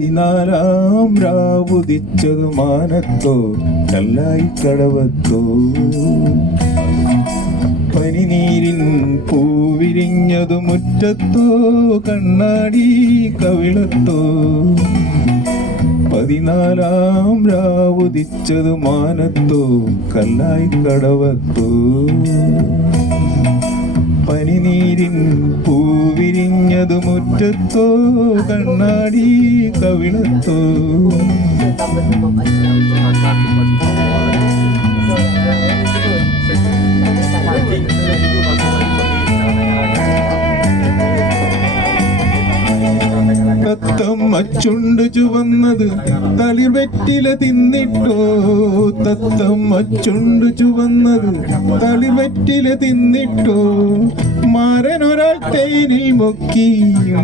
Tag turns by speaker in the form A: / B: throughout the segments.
A: പതിനാലാം രാവുദിച്ചതു മാനത്തോ കല്ലായി കടവത്തോ. പനിനീരിൻ പൂവിരിഞ്ഞതു മുറ്റത്തോ കണ്ണാടി കവിളത്തോ. പതിനാലാം രാവുദിച്ചതു മാനത്തോ കല്ലായി കടവത്തോ. പനിനീരിൻ പൂവിരിഞ്ഞതു മുറ്റത്തോ കണ്ണാടി കവിളത്തോ. തത്തം ചുവന്നത് തളിവെറ്റില തിന്നിട്ടോ. തത്തം അച്ചുണ്ട് ചുവന്നത് തളിവെറ്റില തിന്നിട്ടോ. തേനിൽ മുക്കി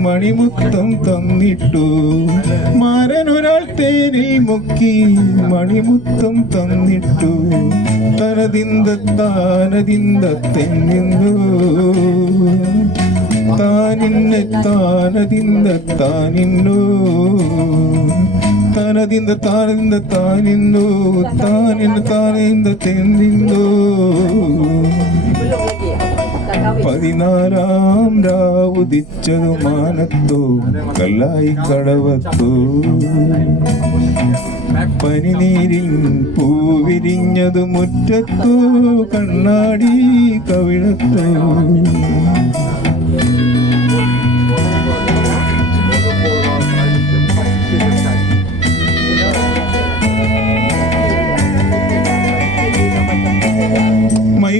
A: മണിമുത്തം തന്നിട്ടു. മാരനൊരാൾ തേനിൽ മുക്കി മണിമുത്തം തന്നിട്ടു. തനതിന്ത താനിന്നെ താനതിന്ത താനിന്നു താനതിന്ത താനിന്ത താനിന്നു താനിന്ന് താനിന്ത തെന്നിന്നു പതിനാലാം രാവുദിച്ചതു മാനത്തോ കല്ലായി കടവത്തോ. പനിനീരിൻ പൂവിരിഞ്ഞതു മുറ്റത്തു കണ്ണാടി കവിളത്തോ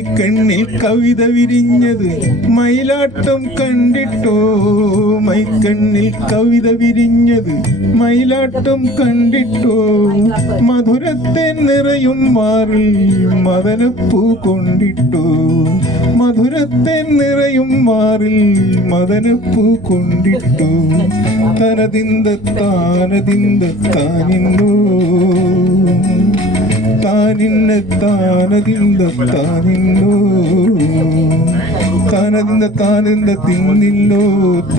A: മൈക്കണ്ണിൽ കവിത വിരിഞ്ഞത് മയിലാട്ടം കണ്ടിട്ടോ? മൈക്കണ്ണിൽ കവിത വിരിഞ്ഞത് മയിലാട്ടം കണ്ടിട്ടോ? മധുരത്തെ നിറയും മാറിൽ മദനപ്പൂ കൊണ്ടിട്ടോ? മധുരത്തെ നിറയും മാറിൽ മദനപ്പൂ കൊണ്ടിട്ടോ? തനതിന്ത താനതിന്ത താനിന്നോ? താനതിന്ത താനിന്നോ താനതിന്ത താനിന്ത തിന്നില്ലോ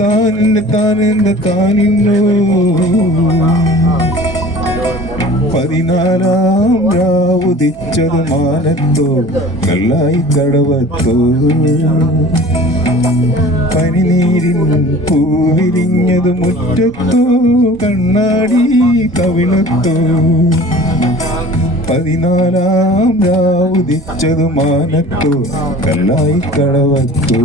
A: താനിന്ന താനിന്ത താനിന്നോ പതിനാലാം രാവുദിച്ചത് മാനത്തോ കല്ലായി തടവത്തോ പനിനീരിൻ പൂവിരിഞ്ഞത് മുറ്റത്തോ കണ്ണാടി കവിളത്തോ. പതിനാലാം രാവുദിച്ചതു മാനത്തോ കല്ലായി കടവത്തോ.